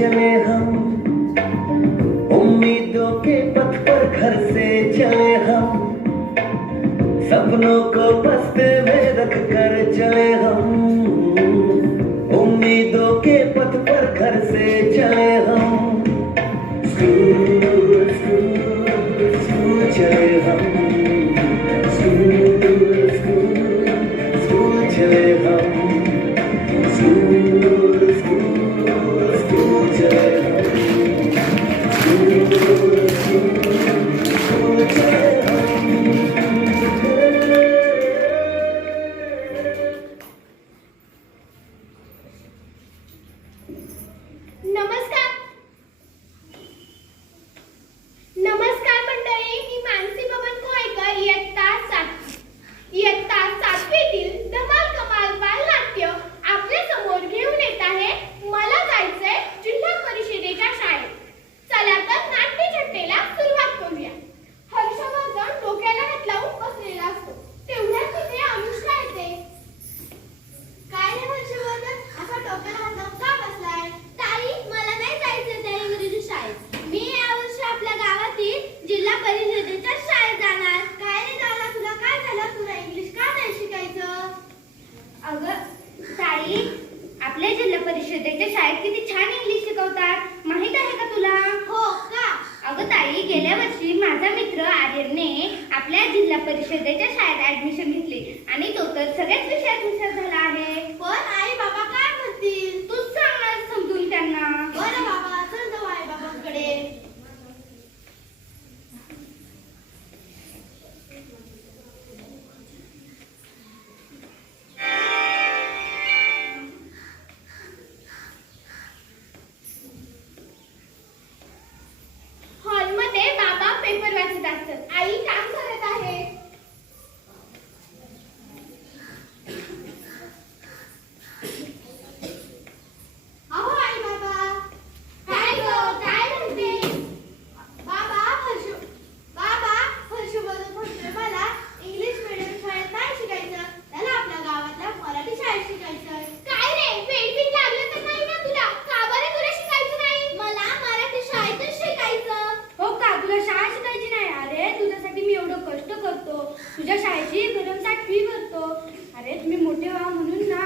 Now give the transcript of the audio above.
चले हम, उम्मीदों के पथ पर घर से चले हम, सपनों को बस्ते में रख कर चले हम, उम्मीदों के पथ पर घर से चले हम। स्कूल स्कूल स्कूल चले हम, स्कूल स्कूल स्कूल चले हम, स्कूल स्कूल स्कूल चले हम, स्कूल स्कूल चले हम। नमस्कार नमस्कार मंडळी, मी मानसी बबन कोळेकर इयत्ता सातवीतील धमाल कमाल बालनाट्य आपल्या समोर घेऊन येत आहे। मला जायचंय जिल्हा परिषदेच्या शाळेत। चला तर नाट्यछट्टेला सुरुवात करूया। हर्षवर्धन डोक्याला हात लावून बसलेला असतो, तेवढ्यात तिथे अनुष्का येते। काय रे हर्षवर्धन, असा डोक्याला हात लावून का बसलाय? ताई, मला नाही जायचं त्या इंग्रजी शाळेत। मी यावर्षी आपल्या गावातील जिल्हा परिषदेच्या शाळेत जाणार। काय रे दादा, तुला काय झालं? तुला इंग्लिश का नाही शिकायचं? अगं ताई, आपल्या जिल्हा परिषदेच्या शाळेत किती छान इंग्लिश शिकवतात, माहित आहे का तुला? हो का? अगं ताई, गेल्या वर्षी माझा मित्र आर्यनने आपल्या जिल्हा परिषदेच्या शाळेत ऍडमिशन घेतली आणि तो तर सगळ्याच विषयात हुशार झाला आहे। पण आई बाबा काय म्हणतील? तूच सांगणार समजून त्यांना। बरं बाबा, चल जाऊ आई बाबांकडे। हॉलमध्ये बाबा पेपर वाचत असतात, आई काम करत आहे। अहो आई बाबा, काय गं, काय म्हणते? बाबा हर्षवर्धन म्हणतोय मला इंग्लिश मीडियम शाळेत नाही शिकायचं, त्याला आपल्या गावातल्या मराठी शाळेत शिकायचं। काय रे, पेंटिंग लागलं तर नाही ना तुला? का बरं तुला शिकायचं नाही? मला मराठी शाळेतच शिकायचं। हो का, तुला शाळा शिकायची नाही? अरे तुझ्यासाठी मी एवढं कष्ट करतो, तुझ्या शाळेची भरमसाठ फी भरतो। अरे तुम्ही मोठे व्हा म्हणून ना